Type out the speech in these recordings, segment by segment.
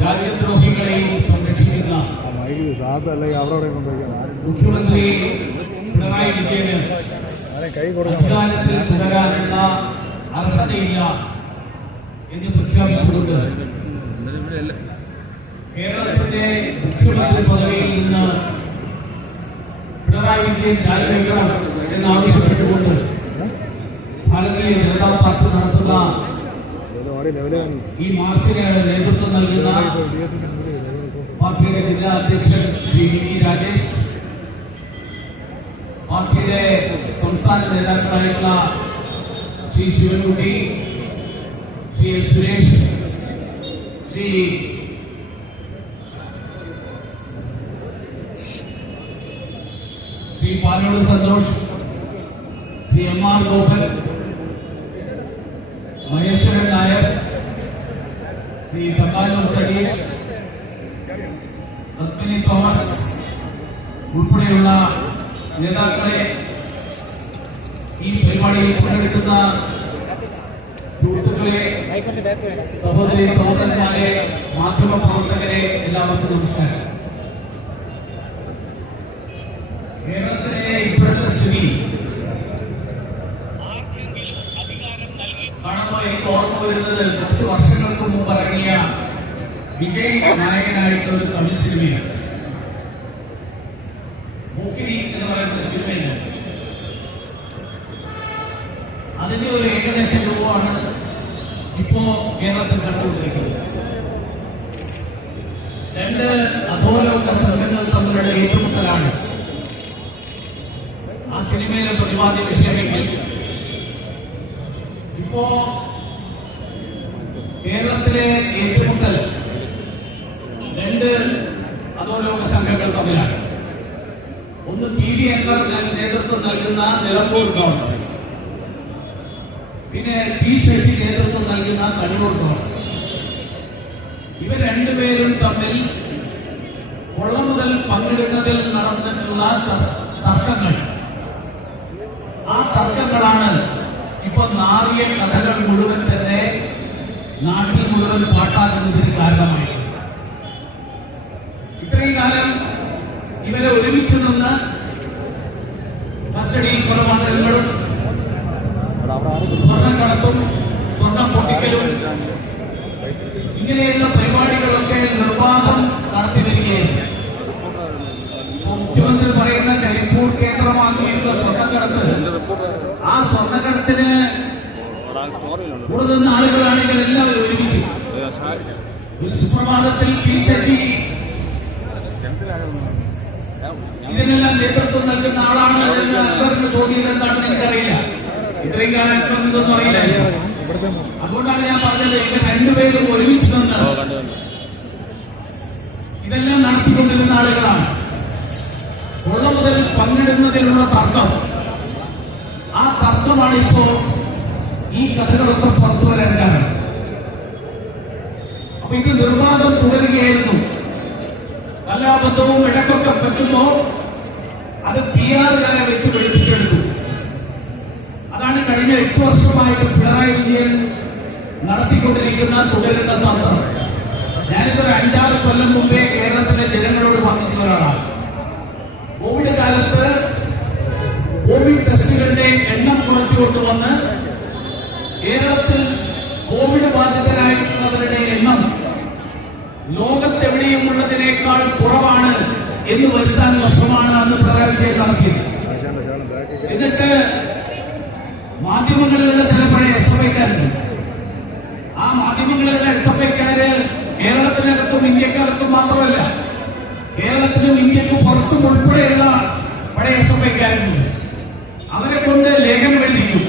രാജ്യദ്രോഹികളെയും സംരക്ഷിക്കുന്ന മുഖ്യമന്ത്രി പിണറായി വിജയന് കൈ തുടരാനുള്ള അർഹതയില്ല എന്ന് പ്രഖ്യാപിച്ചുകൊണ്ട് കേരളത്തിന്റെ മുഖ്യമന്ത്രി പദവിയിൽ നിന്ന് പിണറായി വിജയൻ എന്നാവശ്യപ്പെട്ടുകൊണ്ട് ഭാരതീയ ജനതാ പാർട്ടി നടത്തുന്ന ഈ മാർച്ചിന് നേതൃത്വം നൽകുന്ന പാർട്ടിയുടെ ജില്ലാ അധ്യക്ഷൻ ശ്രീ വി രാജേഷ് പാർട്ടിയുടെ സംസ്ഥാന നേതാക്കളായിട്ടുള്ള Shri Sivankutty Shri S Suresh Shri Shri Palode Santhosh Shri M R Gopan Maheswaran Nair Shri Thampanoor Satheesh Padmini Thomas ഉൾപ്പെടെയുള്ള നേതാക്കളെ ഈ പരിപാടിയിൽ പങ്കെടുക്കുന്ന സുഹൃത്തുക്കളെ സഹോദരി സഹോദരന്മാരെ മാധ്യമ പ്രവർത്തകരെ എല്ലാവർക്കും നമസ്കാരം. കേരളത്തിലെ വിജയ് നായകനായിട്ടുള്ള ഒരു തമിഴ് സിനിമയാണ് മൂക്കിരി എന്ന് പറയുന്ന സിനിമയാണ് അതിന്റെ ഒരു ഏകദേശ രൂപമാണ് ഇപ്പോ കേരളത്തിൽ കണ്ടുകൊണ്ടിരിക്കുന്നത്. രണ്ട് അധോലോക ശ്രമങ്ങൾ തമ്മിലുള്ള ഏറ്റുമുട്ടലാണ്. ആ സിനിമയിലെ പ്രതിപാദ്യ വിഷയമെങ്കിൽ ഇപ്പോ കേരളത്തിലെ ഏറ്റുമുട്ടൽ രണ്ട് അധോലോക സംഘങ്ങൾ തമ്മിലാണ്. ഒന്ന് പി വി അൻവർ നേതൃത്വം നൽകുന്ന നിലമ്പൂർ ഡോൺസ് പിന്നെ പി ശശി നേതൃത്വം നൽകുന്ന കണ്ണൂർ ഡോൺസ് ഇവർ രണ്ടുപേരും തമ്മിൽ കൊള്ള മുതൽ പങ്കെടുക്കുന്നതിൽ നടന്നിട്ടുള്ള തർക്കങ്ങൾ. ആ തർക്കങ്ങളാണ് ഇപ്പൊ നാറിയ കഥകൾ മുഴുവൻ തന്നെ നാട്ടിൽ മുഴുവൻ പാട്ടാക്കുന്നതിന് കാരണമായി ഇത്രയും കാലം ഇവരെ ഒരുമിച്ച് നിന്ന് കസ്റ്റഡിയിൽ കൊലപാതകങ്ങളും സ്വർണം കടത്തും സ്വർണം പൊട്ടിക്കലും ഇങ്ങനെയുള്ള പരിപാടികളൊക്കെ നിർവാഹം നടത്തി വരികയായിരുന്നു മുഖ്യമന്ത്രി പറയുന്ന കരിപ്പൂർ കേന്ദ്രമാക്കിയിട്ടുള്ള സ്വർണക്കടത്ത് ആ സ്വർണക്കടത്തിന് കൂടുതൽ ആളുകളാണെങ്കിൽ എല്ലാവരും ഒരുമിച്ച്. ഒരു സുപ്രഭാതത്തിൽ പി ശശി ഇതിനെല്ലാം നേതൃത്വം നൽകുന്ന ആളാണ് അവർക്ക് തോന്നിയത് എന്താണെന്ന് എനിക്കറിയില്ല. ഇത്രയും കാലം ഇതൊന്നും അറിയില്ല. അതുകൊണ്ടാണ് ഞാൻ പറഞ്ഞത് എന്റെ രണ്ടുപേരും ഒരുമിച്ച് നിന്ന് ഇതെല്ലാം നടത്തിക്കൊണ്ടിരുന്ന ആളുകളാണ്. ഉള്ള മുതൽ പങ്കിടുന്നതിനുള്ള തർക്കം. ആ തർക്കമാണ് ഇപ്പോ ഈ കഥകളൊക്കെ പുറത്തു വരേണ്ടത്. അപ്പൊ ഇത് നിർവാദം തുടരുകയായിരുന്നു. എല്ലാ ബന്ധവും ഇടക്കൊക്കെ പറ്റുമ്പോ അത് പി ആറുകാരെ വെച്ച് വെളുപ്പിച്ചെടുത്തു അതാണ് കഴിഞ്ഞ എട്ട് വർഷമായിട്ട് പിണറായി വിജയൻ നടത്തിക്കൊണ്ടിരിക്കുന്ന തുടരുന്ന തന്ത്രം. ഞാനിതൊരു അഞ്ചാറ് കൊല്ലം മുമ്പേ കേരളത്തിലെ ജനങ്ങളോട് പറഞ്ഞിരുന്ന ഒരാളാണ് കോവിഡ് കാലത്ത് കോവിഡ് ടെസ്റ്റുകളുടെ എണ്ണം കുറച്ചു കൊണ്ടുവന്ന് കേരളത്തിൽ കോവിഡ് ബാധിതരായിട്ടുള്ളവരുടെ ഉള്ളതിനേക്കാൾ കുറവാണ് എന്ന് വരുത്താൻ വശമാണ് അന്ന് വിജയൻ നടത്തിയത്. എന്നിട്ട് മാധ്യമങ്ങളിലുള്ള പഴയ എസ് എഫ് ഐക്കാരുണ്ട് ആ മാധ്യമങ്ങളിലുള്ള എസ് എഫ് ഐക്കാര് കേരളത്തിനകത്തും ഇന്ത്യക്കകത്തും മാത്രമല്ല കേരളത്തിലും ഇന്ത്യക്കും പുറത്തും ഉൾപ്പെടെയുള്ള പഴയ എസ് എഫ് ഐക്കാരുണ്ട് അവരെ കൊണ്ട് ലേഖനം എഴുതിക്കും.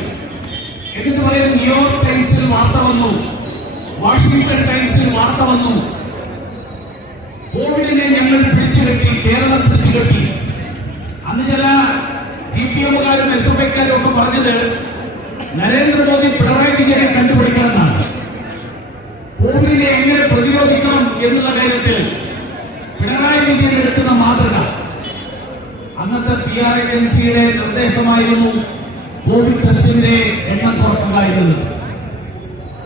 എന്നിട്ട് പറയും ന്യൂയോർക്ക് ടൈംസിൽ വാർത്ത വന്നു വാഷിംഗ്ടൺ ടൈംസിൽ വാർത്ത വന്നു ഒക്കെ പറഞ്ഞത് നരേന്ദ്രമോദി പിണറായി വിജയനെ കണ്ടുപിടിക്കണമെന്നാണ്. കോവിഡിനെ എങ്ങനെ പ്രതിരോധിക്കണം എന്നുള്ള കാര്യത്തിൽ പിണറായി വിജയൻ എടുക്കുന്ന മാതൃക. അന്നത്തെ പി ആർ ഏജൻസിയുടെ നിർദ്ദേശമായിരുന്നു കോവിഡ് ടെസ്റ്റിന്റെ എണ്ണം തുറക്കുണ്ടായിരുന്നത്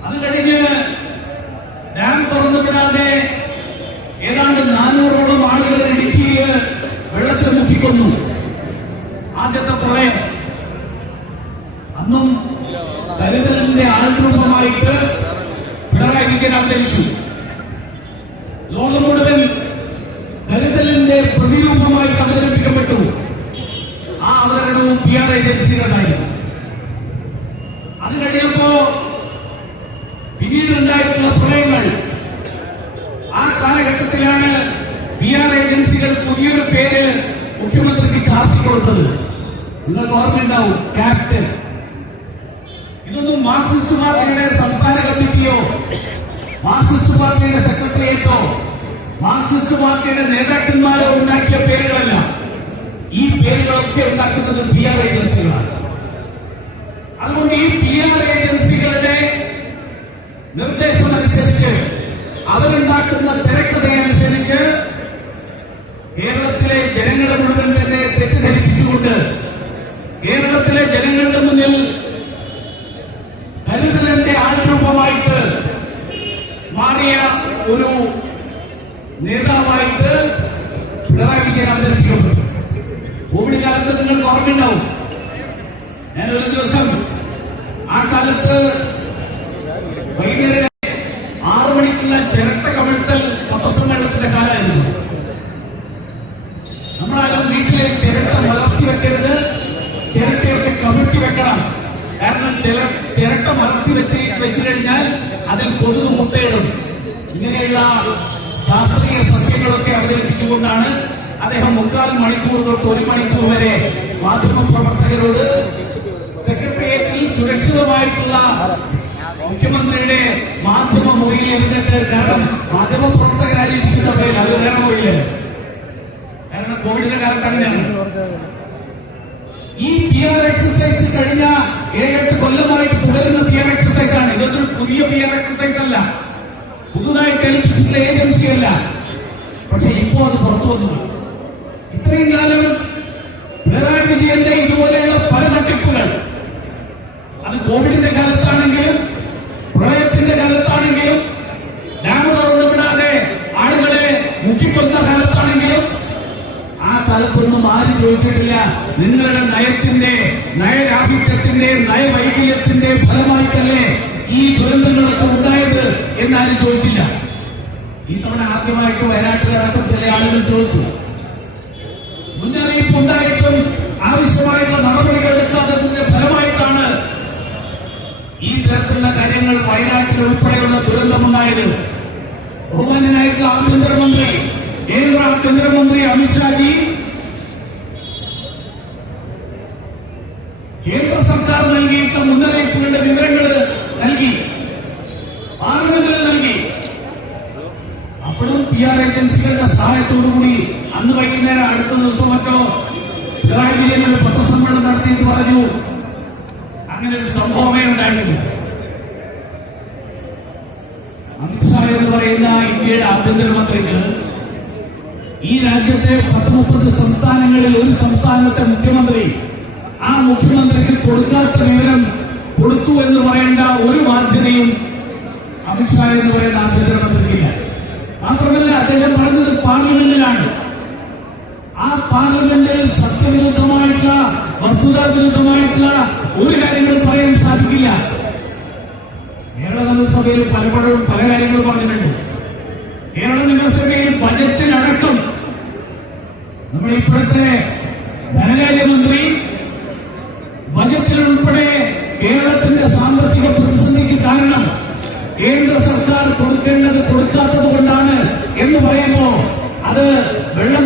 അത് കഴിഞ്ഞ് ഡാം തുറന്നു വിടാതെ ഏതാണ്ട് നാനൂറോളം ആളുകളെ ഇടുക്കിയിൽ വെള്ളത്തിൽ മുക്കിക്കൊന്നു ആദ്യത്തെ പ്രളയം അന്നും ദരിദ്രന്റെ ആൾരൂപമായിട്ട് പിണറായി വിജയൻ അവതരിച്ചു ലോകം മുഴുവൻ ദരിദ്രന്റെ പ്രതിരൂപമായിട്ട് അവതരിപ്പിക്കപ്പെട്ടു ആ അവതരണവും പി ആർ ഏജൻസികളുണ്ടായിരുന്നു അത് കഴിയുമ്പോ പിന്നീടുണ്ടായിട്ടുള്ള പ്രളയങ്ങൾ. ആ കാലഘട്ടത്തിലാണ് പി ആർ ഏജൻസികൾ പുതിയൊരു പേര് മുഖ്യമന്ത്രിക്ക് ചാർത്തി കൊടുത്തത്. നിങ്ങൾക്ക് ഓർമ്മയുണ്ടാവും ക്യാപ്റ്റൻ. ഇതൊന്നും മാർക്സിസ്റ്റ് പാർട്ടിയുടെ സംസ്ഥാന കമ്മിറ്റിയോ മാർക്സിസ്റ്റ് പാർട്ടിയുടെ സെക്രട്ടേറിയറ്റോ? മാർക്സിസ്റ്റ് പാർട്ടിയുടെ നേതാക്കന്മാരോ ഉണ്ടാക്കിയ പേരുകളല്ല. ഈ പേരുകളൊക്കെ ഉണ്ടാക്കുന്നത് പി ആർ ഏജൻസികളാണ്. അതുകൊണ്ട് ഈ പി ആർ ഏജൻസികളുടെ നിർദ്ദേശമനുസരിച്ച് അവരുണ്ടാക്കുന്ന തിരക്കഥയനുസരിച്ച് കേരളത്തിലെ ജനങ്ങളെ മുഴുവൻ തന്നെ തെറ്റിദ്ധരിപ്പിച്ചുകൊണ്ട് കേരളത്തിലെ ജനങ്ങളുടെ മുന്നിൽ ദരിദ്രന്റെ ആൾരൂപമായിട്ട് മാറിയ ഒരു നേതാവായിട്ട് പിണറായി വിജയൻ അവതരിപ്പിക്കപ്പെട്ടു. കോവിഡ് കാലത്ത് നിങ്ങൾക്ക് ഓർമ്മയുണ്ടാവും. ഞാൻ ഒരു ദിവസം ആ കാലത്ത് വൈകുന്നേരം ആറു മണിക്കുള്ള ചിരട്ട കമിഴ്ത്തൽ പത്രസമ്മേളനത്തിന്റെ കാലമായിരുന്നു. നമ്മളാരും വീട്ടിലെ ചിരട്ട വളർത്തി വെക്കരുത്. ചിരട്ടയൊക്കെ കമിഴ്ത്തി വെക്കണം. കാരണം ചില ചിരട്ട വളർത്തി വെച്ച് വെച്ചു കഴിഞ്ഞാൽ അതിൽ കൊതുക് മുട്ടയിടും. ഇങ്ങനെയുള്ള ശാസ്ത്രീയ സത്യങ്ങളൊക്കെ അവതരിപ്പിച്ചുകൊണ്ടാണ് അദ്ദേഹം മുക്കാൽ മണിക്കൂർ തൊട്ട് ഒരു മണിക്കൂർ വരെ മാധ്യമ പ്രവർത്തകരോട് സെക്രട്ടേറിയറ്റിൽ സുരക്ഷിതമായിട്ടുള്ള മുഖ്യമന്ത്രിയുടെ മാധ്യമ മുറിയിൽ ഇരുന്നിട്ട് കാരണം മാധ്യമ പ്രവർത്തകരായിരിക്കുന്ന പേര് അത് വേറെ മൊഴിയില്ല. കാരണം കോവിഡിന്റെ കാലത്ത് അങ്ങനെയാണ്. ഈ പി ആർ എക്സസൈസ് കഴിഞ്ഞ ഏഴെട്ട് കൊല്ലമായിട്ട് തുടരുന്ന പി ആർ എക്സസൈസ് ആണ്. ഇതൊരു പുതിയ പി ആർ എക്സസൈസ് അല്ല. പുതുതായി ഏജൻസി അല്ല. പക്ഷെ ഇപ്പോ അത് പുറത്തു വന്നു. ഇത്രയും കാലം പിണറായി വിജയന്റെ ഇതുപോലെയുള്ള പല തട്ടിപ്പുകൾ. അത് കോവിഡിന്റെ കാലത്താണെങ്കിലും പ്രളയത്തിന്റെ കാലത്താണെങ്കിലും ഡാം തുറന്നുവിടാതെ ആളുകളെ മുക്കിക്കൊന്ന കാലത്താണെങ്കിലും ആ കാലത്തൊന്നും ആരും ചോദിച്ചിട്ടില്ല. നിങ്ങളുടെ നയത്തിന്റെ നയരാഹിത്യത്തിന്റെ നയവൈകല്യത്തിന്റെ ഫലമായിട്ടല്ലേ ഈ ദുരന്തങ്ങളൊക്കെ ഉണ്ടായത് എന്നാരും ചോദിച്ചില്ല. ഈ തവണ ആദ്യമായിട്ട് വയനാട്ടിലടക്കം ചില ആളുകൾ ചോദിച്ചു. മുന്നറിയിപ്പ് ഉണ്ടായിട്ടും ആവശ്യമായിട്ടുള്ള നടപടികൾ എടുക്കാത്തതിന്റെ ഫലമായിട്ടാണ് ഈ തരത്തിലുള്ള കാര്യങ്ങൾ വയനാട്ടിൽ ഉൾപ്പെടെയുള്ള ദുരന്തമുണ്ടായത്. ബഹുമാനായിട്ടുള്ള ആഭ്യന്തരമന്ത്രി കേന്ദ്ര ആഭ്യന്തരമന്ത്രി അമിത്ഷാജി കേന്ദ്ര സർക്കാർ നൽകിയിട്ടുള്ള മുന്നറിയിപ്പുകളുടെ വിവരങ്ങൾ നൽകി. പാർലമെന്റിൽ നൽകി. അപ്പോഴും പി ആർ ഏജൻസികളുടെ സഹായത്തോടുകൂടി അന്ന് വൈകുന്നേരം അടുത്ത ദിവസം മറ്റോ പിണറായി വിജയൻ ഒരു പത്രസമ്മേളനം നടത്തിയിട്ട് പറഞ്ഞു. അങ്ങനെ ഒരു സംഭവമേ ഉണ്ടായിരുന്നു അമിത്ഷാ എന്ന് പറയുന്ന ഇന്ത്യയുടെ ആഭ്യന്തരമന്ത്രിക്ക് ഈ രാജ്യത്തെ പത്ത് മുപ്പത് സംസ്ഥാനങ്ങളിൽ ഒരു സംസ്ഥാനത്തെ മുഖ്യമന്ത്രി ആ മുഖ്യമന്ത്രിക്ക് കൊടുക്കാത്ത വിവരം കൊടുത്തു എന്ന് പറയേണ്ട ഒരു ബാധ്യതയും അമിത്ഷാ എന്ന് പറയുന്ന ആഭ്യന്തരമന്ത്രിക്കില്ല മാത്രമല്ല അദ്ദേഹം പറഞ്ഞത് പാർലമെന്റിലാണ്. ആ പാർലമെന്റിൽ സത്യവിരുദ്ധമായിട്ടുള്ള വസ്തുതാ വിരുദ്ധമായിട്ടുള്ള ഒരു കാര്യങ്ങളും പറയാൻ സാധിക്കില്ല. കേരള നിയമസഭയിൽ പലപ്പോഴും പല കാര്യങ്ങളും പറഞ്ഞിട്ടുണ്ട്. കേരള നിയമസഭയിൽ ബജറ്റിനടക്കം നമ്മൾ ഇപ്പോഴത്തെ ധനകാര്യമന്ത്രി ബജറ്റിലുൾപ്പെടെ കേരളത്തിന്റെ സാമ്പത്തിക പ്രതിസന്ധിക്ക് കാരണം കേന്ദ്ര സർക്കാർ കൊടുക്കേണ്ടത് കൊടുക്കാത്തത് കൊണ്ടാണ് എന്ന് പറയുമ്പോ അത് വെള്ളം